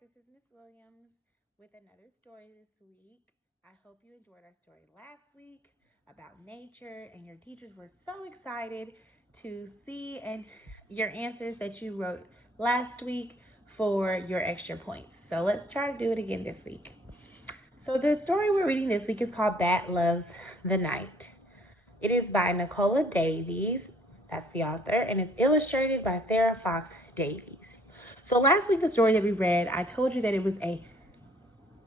This is Miss Williams with another story this week. I hope you enjoyed our story last week about nature, and your teachers were so excited to see and your answers that you wrote last week for your extra points. So let's try to do it again this week. So the story we're reading this week is called Bat Loves the Night. It is by Nicola Davies, that's the author, and it's illustrated by Sarah Fox Davies. So last week, the story that we read, I told you that it was a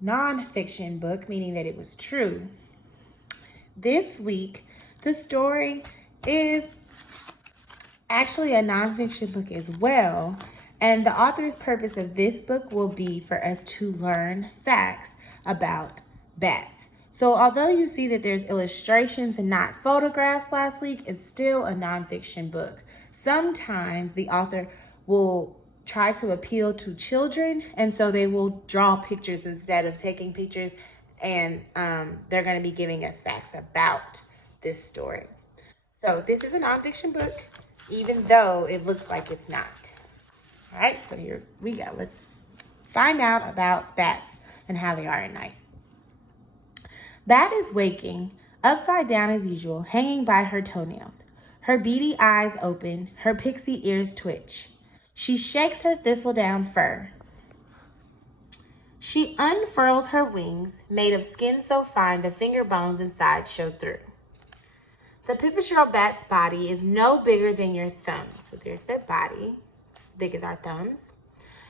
nonfiction book, meaning that it was true. This week, the story is actually a nonfiction book as well. And the author's purpose of this book will be for us to learn facts about bats. So although you see that there's illustrations and not photographs last week, it's still a nonfiction book. Sometimes the author will try to appeal to children, and so they will draw pictures instead of taking pictures, and they're going to be giving us facts about this story. So this is a nonfiction book, even though it looks like it's not. All right, so here we go. Let's find out about bats and how they are at night. Bat is waking, upside down as usual, hanging by her toenails. Her beady eyes open, her pixie ears twitch. She shakes her thistledown fur. She unfurls her wings, made of skin so fine the finger bones inside show through. The pipitral bat's body is no bigger than your thumb. So there's their body, as big as our thumbs.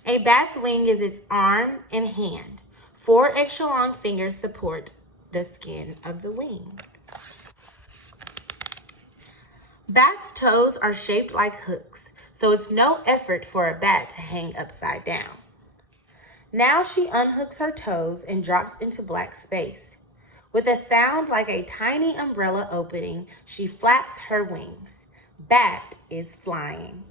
A bat's wing is its arm and hand. 4 extra long fingers support the skin of the wing. Bats' toes are shaped like hooks, so it's no effort for a bat to hang upside down. Now she unhooks her toes and drops into black space. With a sound like a tiny umbrella opening, she flaps her wings. Bat is flying.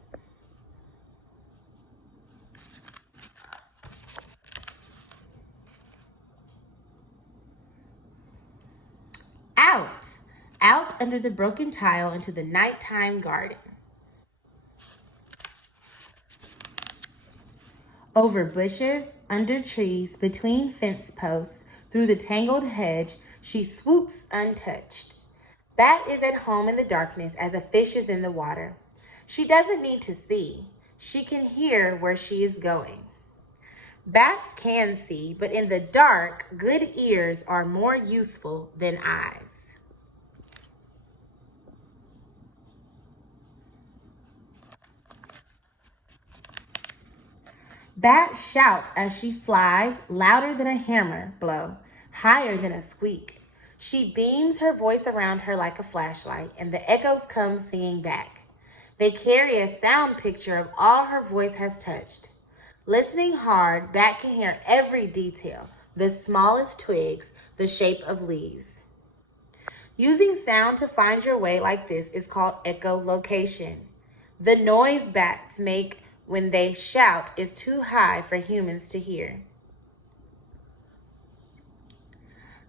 Out under the broken tile into the nighttime garden. Over bushes, under trees, between fence posts, through the tangled hedge, she swoops untouched. Bat is at home in the darkness as a fish is in the water. She doesn't need to see. She can hear where she is going. Bats can see, but in the dark, good ears are more useful than eyes. Bat shouts as she flies, louder than a hammer blow, higher than a squeak. She beams her voice around her like a flashlight, and the echoes come singing back. They carry a sound picture of all her voice has touched. Listening hard, Bat can hear every detail, the smallest twigs, the shape of leaves. Using sound to find your way like this is called echolocation. The noise bats make when they shout is too high for humans to hear.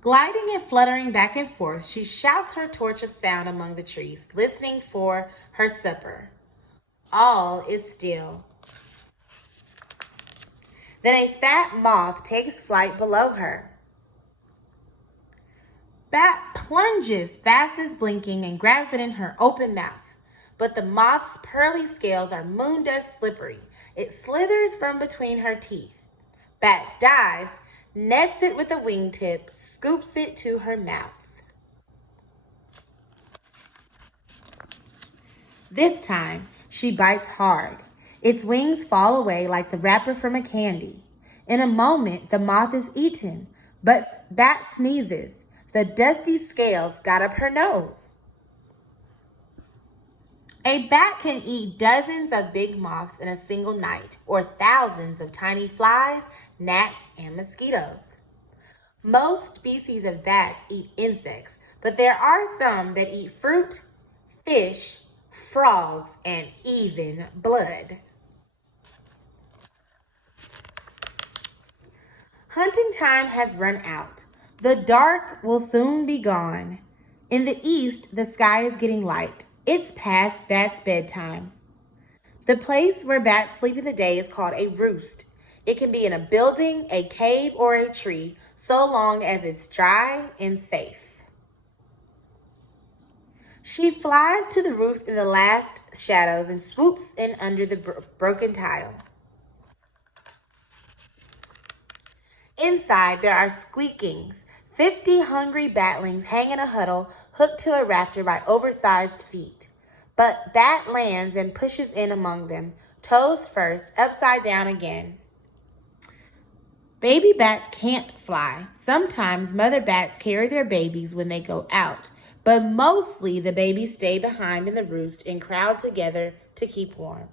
Gliding and fluttering back and forth, she shouts her torch of sound among the trees, listening for her supper. All is still. Then a fat moth takes flight below her. Bat plunges fast as blinking and grabs it in her open mouth. But the moth's pearly scales are moon dust slippery. It slithers from between her teeth. Bat dives, nets it with a wingtip, scoops it to her mouth. This time, she bites hard. Its wings fall away like the wrapper from a candy. In a moment, the moth is eaten, but Bat sneezes. The dusty scales got up her nose. A bat can eat dozens of big moths in a single night, or thousands of tiny flies, gnats, and mosquitoes. Most species of bats eat insects, but there are some that eat fruit, fish, frogs, and even blood. Hunting time has run out. The dark will soon be gone. In the east, the sky is getting light. It's past Bat's bedtime. The place where bats sleep in the day is called a roost. It can be in a building, a cave, or a tree, so long as it's dry and safe. She flies to the roof in the last shadows and swoops in under the broken tile. Inside, there are squeakings. 50 hungry batlings hang in a huddle, hooked to a rafter by oversized feet. But Bat lands and pushes in among them, toes first, upside down again. Baby bats can't fly. Sometimes mother bats carry their babies when they go out, but mostly the babies stay behind in the roost and crowd together to keep warm.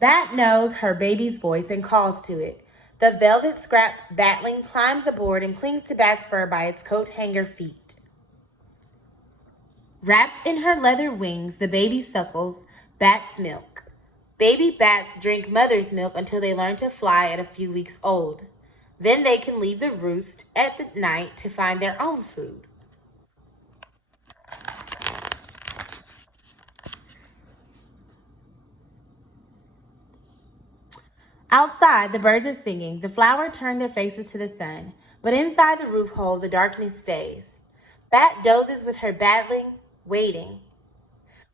Bat knows her baby's voice and calls to it. The velvet scrap batling climbs aboard and clings to Bat's fur by its coat hanger feet. Wrapped in her leather wings, the baby suckles Bat's milk. Baby bats drink mother's milk until they learn to fly at a few weeks old. Then they can leave the roost at the night to find their own food. Outside, the birds are singing. The flowers turn their faces to the sun. But inside the roof hole, the darkness stays. Bat dozes with her batling, waiting.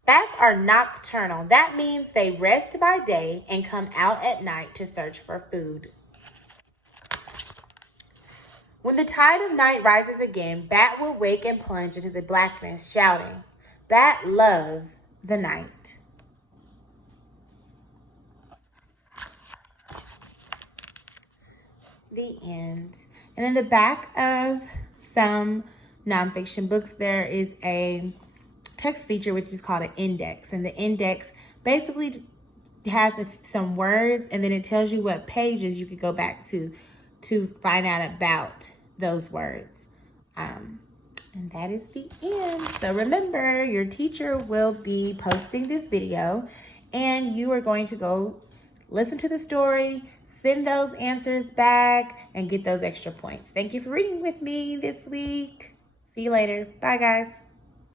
Bats are nocturnal. That means they rest by day and come out at night to search for food. When the tide of night rises again, Bat will wake and plunge into the blackness, shouting. Bat loves the night. The end. And in the back of some nonfiction books, there is a text feature which is called an index. And the index basically has some words, and then it tells you what pages you could go back to find out about those words. And that is the end. So remember, your teacher will be posting this video, and you are going to go listen to the story, send those answers back, and get those extra points. Thank you for reading with me this week. See you later. Bye, guys.